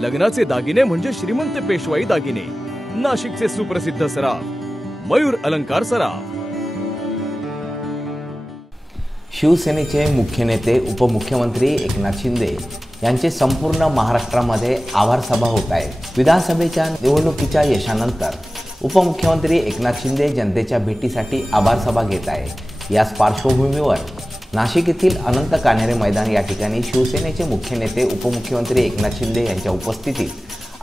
लग्नाचे दागिने म्हणजे श्रीमंत पेशवाई दागिने, नाशिकचे सुप्रसिद्ध सराफ मयूर अलंकार सराफ। शिवसेनेचे मुख्य नेते उपमुख्यमंत्री एकनाथ शिंदे यांचे संपूर्ण महाराष्ट्रामध्ये आभार सभा होत आहे। विधानसभेच्या निवडणुकीच्या यशानंतर उपमुख्यमंत्री एकनाथ शिंदे जनतेच्या भेटीसाठी आभार सभा घेत आहे। याच पार्श्वभूमीवर नाशिक येथील अनंत कान्हेरे मैदान या ठिकाणी शिवसेनेचे मुख्य नेते उपमुख्यमंत्री एकनाथ शिंदे यांच्या उपस्थितीत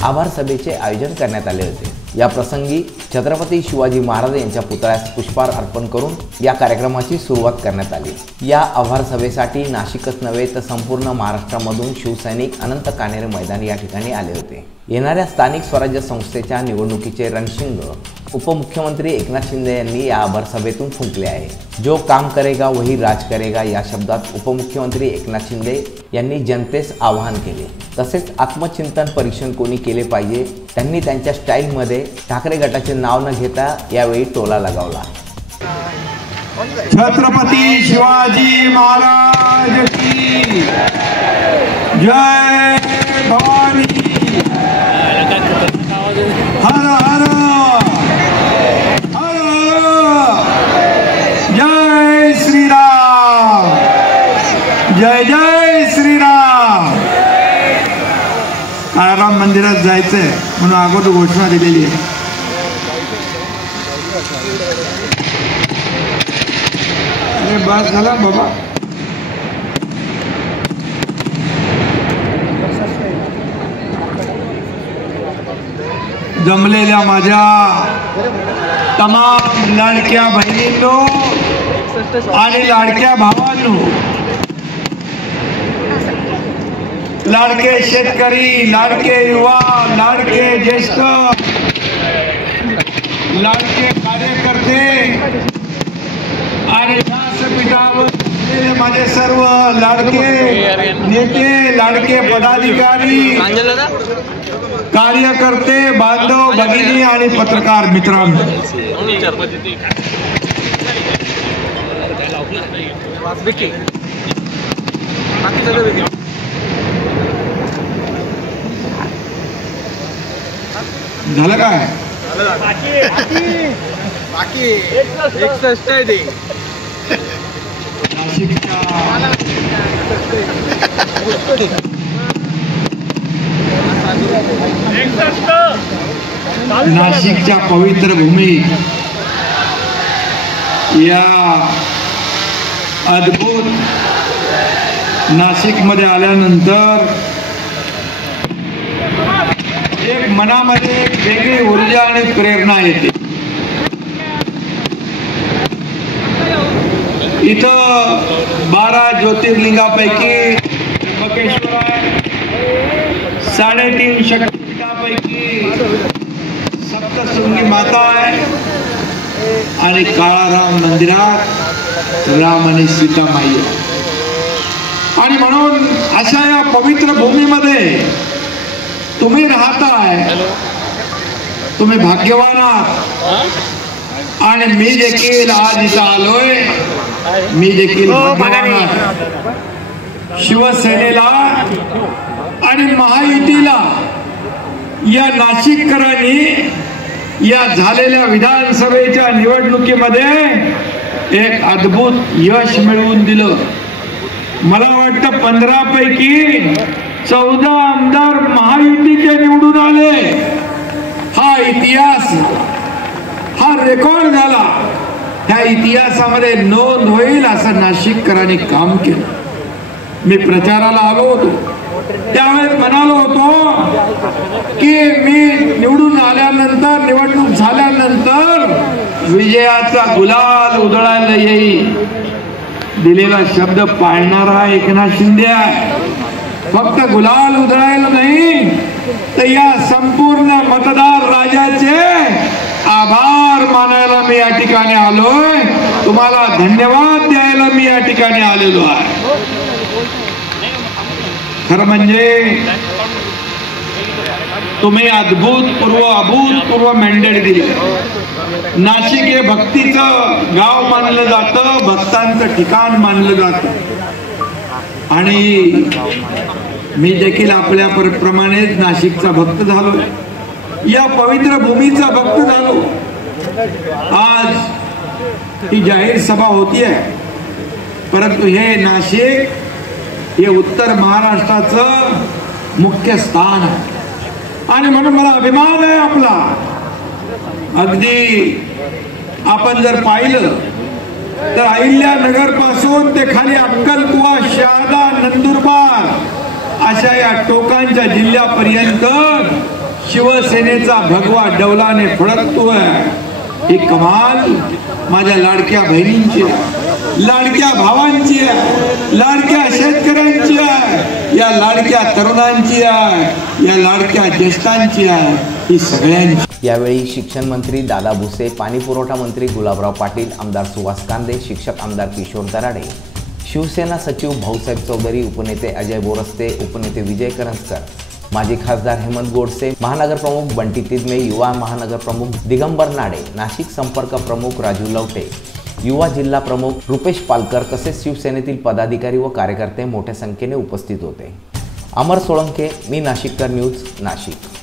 आभार सभेचे आयोजन करण्यात आले होते। या प्रसंगी छत्रपती शिवाजी महाराज यांच्या पुतळ्यास पुष्पहार अर्पण करून या कार्यक्रमाची सुरुवात करण्यात आली। या आभार सभेसाठी नाशिकच नव्हे तर संपूर्ण महाराष्ट्रामधून शिवसैनिक अनंत कान्हेरे मैदान या ठिकाणी आले होते। येणाऱ्या स्थानिक स्वराज्य संस्थेच्या निवडणुकीचे रणशिंग उपमुख्यमंत्री एकनाथ शिंदे यांनी या आभार सभेतून फुंकले आहे। जो काम करेगा वही राज करेगा या शब्दात उपमुख्यमंत्री एकनाथ शिंदे यांनी जनतेस आवाहन केले। तसेच आत्मचिंतन परीक्षण कोणी केले पाहिजे, त्यांनी त्यांच्या स्टाईलमध्ये ठाकरे गटाचे नाव न घेता यावेळी टोला लगावला। छत्रपती शिवाजी महाराज की जय भवानी, हर हर हर जय श्रीराम, जय जय श्रीराम। राम मंदिरात जायचंय म्हणून अगोदर घोषणा दिलेली आहे। अरे बस झाला बाबा। जमलेल्या माझ्या तमाम लाडक्या बहिणींनो आणि लाडक्या भावांनो, लाडके शेतकरी, लाडके युवा, लाडके ज्येष्ठ, लाडके कार्यकर्ते आणि व्यासपीठावर माझे सर्व लाडके नेते, लाडके पदाधिकारी, कार्यकर्ते, बांधव, भगिनी आणि पत्रकार मित्रांनो, झालं काय? नाशिकच्या पवित्र भूमी या अद्भुत नाशिक मध्ये आल्यानंतर एक मनामध्ये एक वेगळी ऊर्जा आणि प्रेरणा येते। इथं 12 ज्योतिर्लिंगापैकी त्र्यंबकेश्वर आहे, 3.5 शक्तिपीठापैकी सप्तशृंगी माता आहे आणि काळाराम मंदिरात राम आणि सीतामाई आहे। आणि म्हणून अशा या पवित्र भूमीमध्ये तुम्ही राहताय, तुम्ही भाग्यवान आहात। आणि मी देखील आज इथं आलोय, मी देखील भाग्यवान आहे। शिवसेनेला आणि महायुतीला या नाशिककरांनी या झालेल्या विधानसभेच्या निवडणुकीमध्ये एक अद्भुत यश मिळवून दिलं। मला वाटतं 15 पैकी 14 आमदार महायुतीचे निवडून आले। हा इतिहास, हा रेकॉर्ड झाला। त्या इतिहासामध्ये नोंद होईल असं नाशिककरांनी काम केलं। मी प्रचाराला आलो होतो, त्यावेळेस म्हणालो होतो की मी निवडून आल्यानंतर, निवडणूक झाल्यानंतर विजयाचा गुलाल उधळायला येईल। दिलेला शब्द पाळणारा एकनाथ शिंदे आहे। फक्त गुलाल उधळायला नाही तर या संपूर्ण मतदार राजाचे आभार मानायला मी या ठिकाणी आलोय। तुम्हाला धन्यवाद द्यायला मी या ठिकाणी आलेलो आहे। खरं म्हणजे तुम्ही अभूतपूर्व मॅन्डेट दिली। नाशिक हे भक्तीचं गाव मानलं जातं, भक्तांचं ठिकाण मानलं जातं। आणि मी देखील आपल्या प्रमाणेच नाशिकचा भक्त झालो, या पवित्र भूमीचा भक्त झालो. आज ही जाहीर सभा होतीये, परंतु हे नाशिक हे उत्तर महाराष्ट्राचं मुख्य स्थान आहे आणि म्हणून मला अभिमान आहे आपला. अगदी आपण जर पाहिलं तर अहिल्यानगर पासून ते खाली अक्कलकुवा, शहादा, नंदुरबार अशा या टोकांच्या जिल्ह्यापर्यंत शिवसेनेचा भगवा डौलाने फडकतोय. ही कमाल माझ्या लाडक्या बहिणींची आहे, लाडक्या भावांची आहे, लाडक्या शेतकऱ्यांची आहे, या लाडक्या तरुणांची आहे, या लाडक्या ज्येष्ठांची आहे, ही सगळ्यांची. यावेळी शिक्षण मंत्री दादा भुसे, पाणी पुरवठा मंत्री गुलाबराव पाटील, आमदार सुहास कांदे, शिक्षक आमदार किशोर दराडे, शिवसेना सचिव भाऊसाहेब चौधरी, उपनेते अजय बोरस्ते, उपनेते विजय करंजकर, माजी खासदार हेमंत गोडसे, महानगर प्रमुख बंटी तिदमे, युवा महानगर प्रमुख दिगंबर नाडे, नाशिक संपर्क प्रमुख राजू लवटे, युवा जिल्हा प्रमुख रुपेश पालकर तसेच शिवसेनेतील पदाधिकारी व कार्यकर्ते मोठ्या संख्येने उपस्थित होते. अमर सोळंके, मी नाशिककर न्यूज, नाशिक.